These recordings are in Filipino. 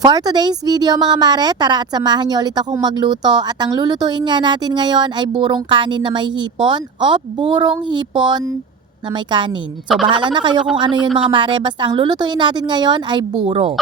For today's video mga mare, tara at samahan niyo ulit akong magluto at ang lulutuin nga natin ngayon ay burong kanin na may hipon o burong hipon na may kanin. So bahala na kayo kung ano yun mga mare, basta ang lulutuin natin ngayon ay buro.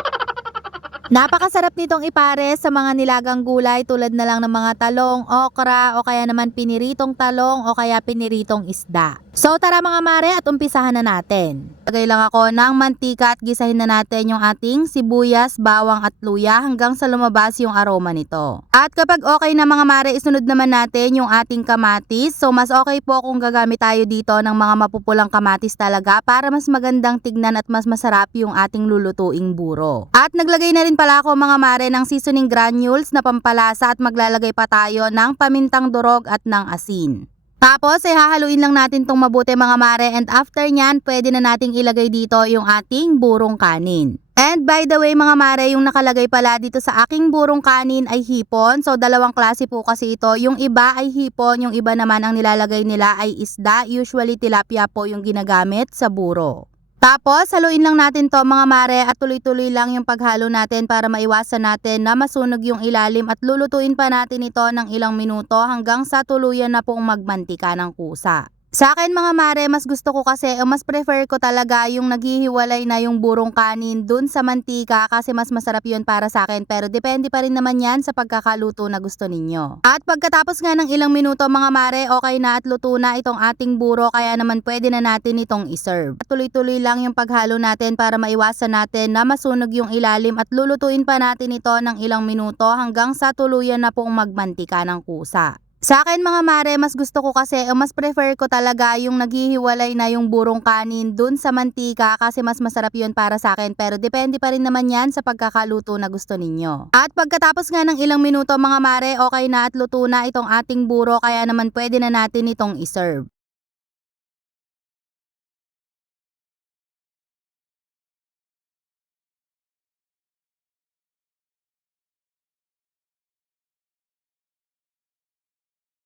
Napakasarap nitong ipare sa mga nilagang gulay tulad na lang ng mga talong, okra o kaya naman piniritong talong o kaya piniritong isda. So tara mga mare at umpisahan na natin. Lagay lang ako ng mantika at gisahin na natin yung ating sibuyas, bawang at luya hanggang sa lumabas yung aroma nito. At kapag okay na mga mare, isunod naman natin yung ating kamatis. So mas okay po kung gagamit tayo dito ng mga mapupulang kamatis talaga para mas magandang tignan at mas masarap yung ating lulutuing buro. At naglagay na rin pala ako mga mare ng seasoning granules na pampalasa at maglalagay pa tayo ng pamintang durog at ng asin. Tapos ay hahaluin lang natin tong mabuti mga mare and after nyan pwede na nating ilagay dito yung ating burong kanin. And by the way mga mare, yung nakalagay pala dito sa aking burong kanin ay hipon. So dalawang klase po kasi ito. Yung iba ay hipon, yung iba naman ang nilalagay nila ay isda. Usually tilapia po yung ginagamit sa buro. Tapos, haluin lang natin to mga mare at tuloy-tuloy lang yung paghalo natin para maiwasan natin na masunog yung ilalim at lulutuin pa natin ito ng ilang minuto hanggang sa tuluyan na pong magmantika ng kusa. Sa akin mga mare, mas gusto ko kasi, mas prefer ko talaga yung naghihiwalay na yung burong kanin dun sa mantika kasi mas masarap yun para sa akin. Pero depende pa rin naman yan sa pagkakaluto na gusto ninyo. At pagkatapos nga ng ilang minuto mga mare, okay na at luto na itong ating buro kaya naman pwede na natin itong iserve. Tuloy-tuloy lang yung paghalo natin para maiwasan natin na masunog yung ilalim at lulutuin pa natin ito ng ilang minuto hanggang sa tuluyan na pong magmantika ng kusa. Sa akin mga mare, mas gusto ko kasi, mas prefer ko talaga yung naghihiwalay na yung burong kanin dun sa mantika kasi mas masarap yun para sa akin. Pero depende pa rin naman yan sa pagkakaluto na gusto ninyo. At pagkatapos nga ng ilang minuto mga mare, okay na at luto na itong ating buro kaya naman pwede na natin itong iserve.